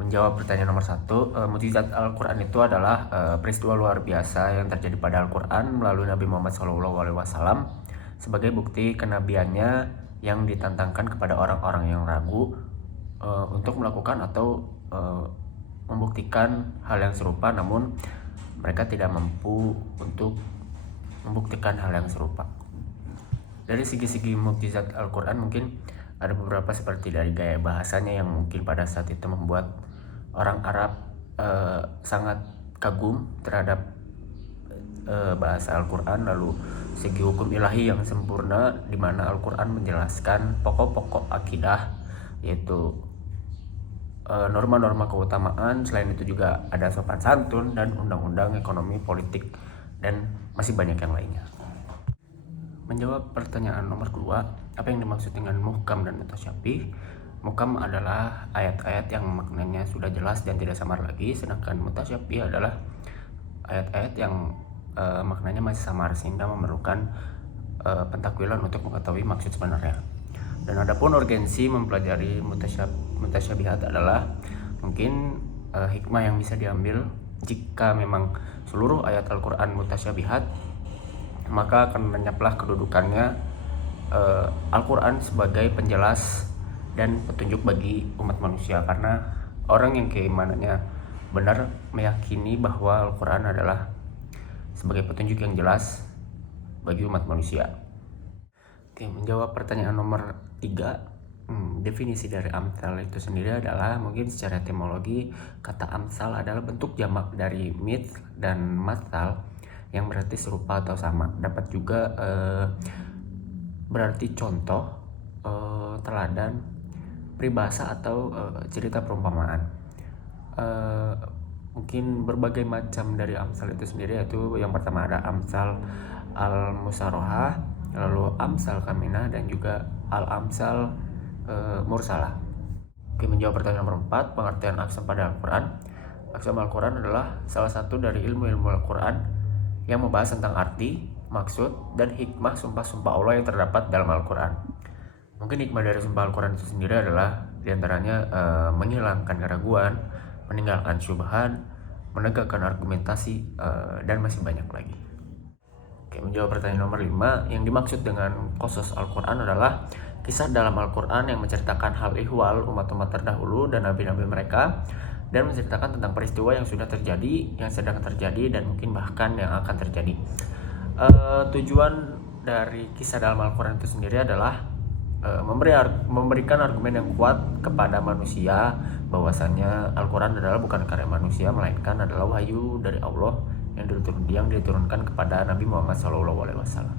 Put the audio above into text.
Menjawab pertanyaan nomor 1, mukjizat Al-Quran itu adalah peristiwa luar biasa yang terjadi pada Al-Quran melalui Nabi Muhammad SAW sebagai bukti kenabiannya yang ditantangkan kepada orang-orang yang ragu untuk melakukan atau membuktikan hal yang serupa, namun mereka tidak mampu untuk membuktikan hal yang serupa. Dari segi-segi mukjizat Al-Quran mungkin ada beberapa, seperti dari gaya bahasanya yang mungkin pada saat itu membuat orang Arab sangat kagum terhadap bahasa Al-Quran. Lalu segi hukum ilahi yang sempurna, di mana Al-Quran menjelaskan pokok-pokok akidah, yaitu norma-norma keutamaan. Selain itu juga ada sopan santun dan undang-undang ekonomi, politik, dan masih banyak yang lainnya. Menjawab pertanyaan nomor 2, apa yang dimaksud dengan muhkam dan mutasyabih? Muhkam adalah ayat-ayat yang maknanya sudah jelas dan tidak samar lagi, sedangkan mutasyabih adalah ayat-ayat yang maknanya masih samar sehingga memerlukan pentakwilan untuk mengetahui maksud sebenarnya. Dan adapun urgensi mempelajari mutasyabihat adalah mungkin hikmah yang bisa diambil jika memang seluruh ayat Al-Quran mutasyabihat, maka akan lenyaplah kedudukannya Al-Quran sebagai penjelas dan petunjuk bagi umat manusia, karena orang yang keimanannya benar meyakini bahwa Al-Quran adalah sebagai petunjuk yang jelas bagi umat manusia. Oke, menjawab pertanyaan nomor 3, definisi dari amsal itu sendiri adalah, mungkin secara etimologi kata amsal adalah bentuk jamak dari mits dan masal yang berarti serupa atau sama. Dapat juga berarti contoh, teladan, peribahasa atau cerita perumpamaan. Mungkin berbagai macam dari amsal itu sendiri, yaitu yang pertama ada amsal al-musarohah, lalu amsal kaminah, dan juga al-amsal mursalah. Oke, menjawab pertanyaan nomor 4, pengertian aksam pada Al-Quran. Aksam Al-Quran adalah salah satu dari ilmu-ilmu Al-Quran yang membahas tentang arti, maksud, dan hikmah sumpah-sumpah Allah yang terdapat dalam Al-Quran. Mungkin hikmah dari sumpah Al-Quran itu sendiri adalah diantaranya menghilangkan keraguan, meninggalkan syubhat, menegakkan argumentasi, dan masih banyak lagi. Oke, menjawab pertanyaan nomor 5, yang dimaksud dengan qasas Al-Quran adalah kisah dalam Al-Quran yang menceritakan hal ihwal umat-umat terdahulu dan nabi-nabi mereka, dan menceritakan tentang peristiwa yang sudah terjadi, yang sedang terjadi, dan mungkin bahkan yang akan terjadi. Tujuan dari kisah dalam Al-Quran itu sendiri adalah memberikan argumen yang kuat kepada manusia bahwasannya Al-Quran adalah bukan karya manusia, melainkan adalah wahyu dari Allah yang diturunkan kepada Nabi Muhammad SAW.